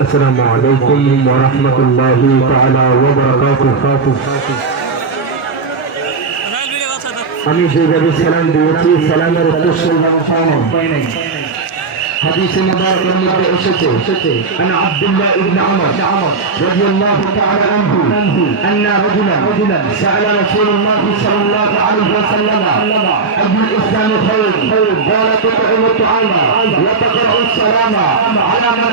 السلام عليكم ورحمة الله تعالى وبركاته আমি যেভাবে সালাম দিয়েছি সালামের উত্তর সেই উপায় নেই حديث مبارك المرء أسته عن عبد الله بن عمر رضي الله تعالى عنه أن رجلا سأل رسول الله صلى الله عليه وسلم أي الإسلام خير قال تطعم الطعام وتقرأ السلام على من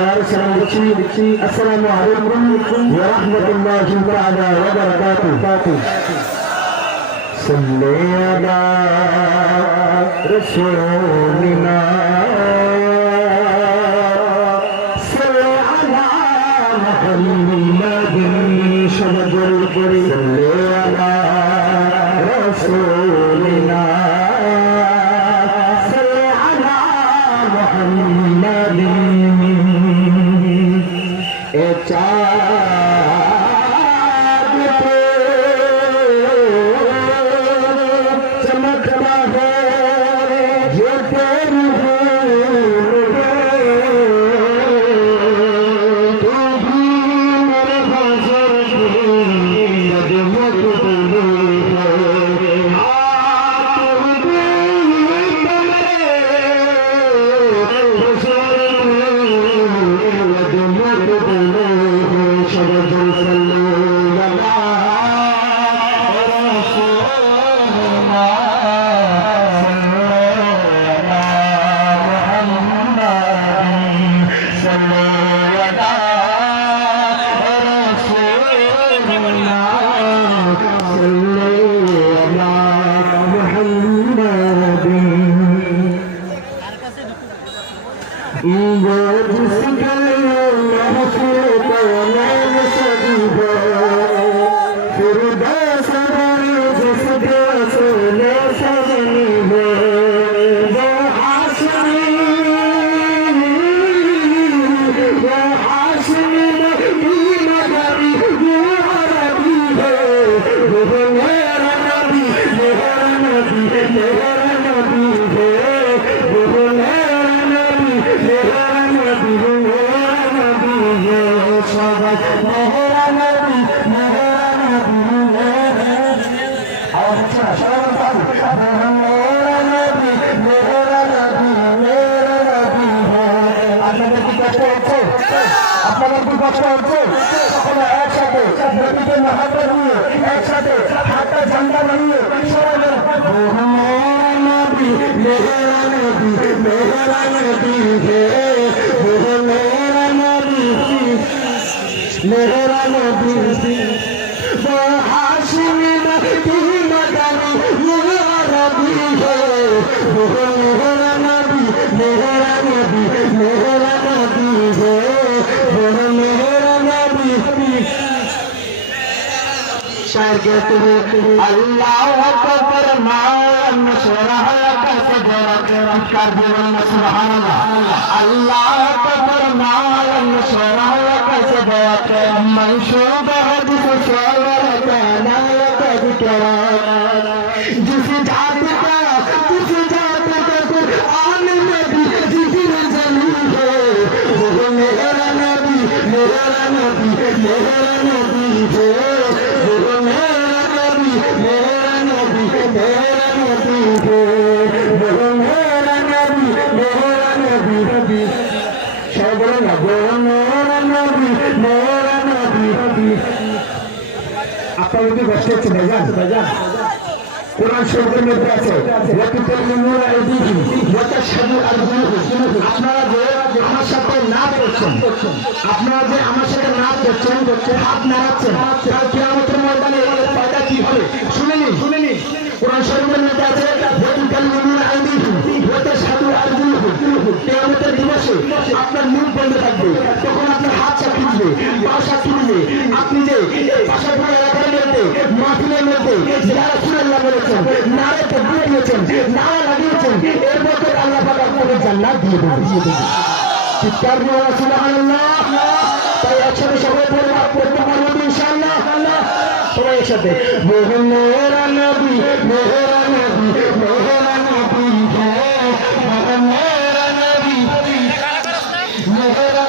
تعالى وسلم بكي بكي السلام عليكم ورحمة الله تعالى وبركاته صلي على رسولنا صلي على محمد شجر الكريم चमकता আপনাদের আপনাদের কি কষ্ট হচ্ছে সকলে একসাথে নদীকে মহাপ্রভু নিয়ে একসাথে হাতটা ঝান্ডা বানিয়ে সবাই নবী, মেহরা নবী মেহরা নবী হে মেহরা নবী शायर कहते हैं, अल्लाह को फरमान शरह कैसे जरा कर अल्लाह को फरमान शरह कैसे जरा मंशूब हदीस शवर कहना तذकरा जिस जात का, जिस जात का कुरान में भी ज़िक्र वो मेरा नबी मेरा नबी मेरा नबी है। আপনারা যে আমার সাথে না করছেন আপনারা যে আমার সাথে না করছেন হাত নাড়াচ্ছেন আপনার মুখ বন্ধ থাকবে। তখন আপনার হাত সাক্ষী দিবে, পা সাক্ষী দিবে। আপনি যে মধ্যে যারা দিয়েছেন, নারা লাগিয়েছেন এরপর তো আল্লাহ পাক আপনাকে দিয়ে দিয়ে দেবে। চিৎকার তাই একসাথে সবাই পড়ে পড়তে সাথে। মোহরা নবী মোহরা নবী মোহরা নবী মোহরা নবী। মোহরা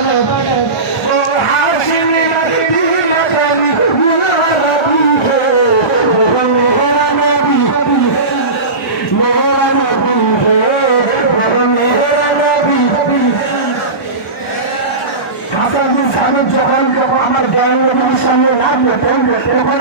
আমার জ্ঞান সামনে লাগবে তখন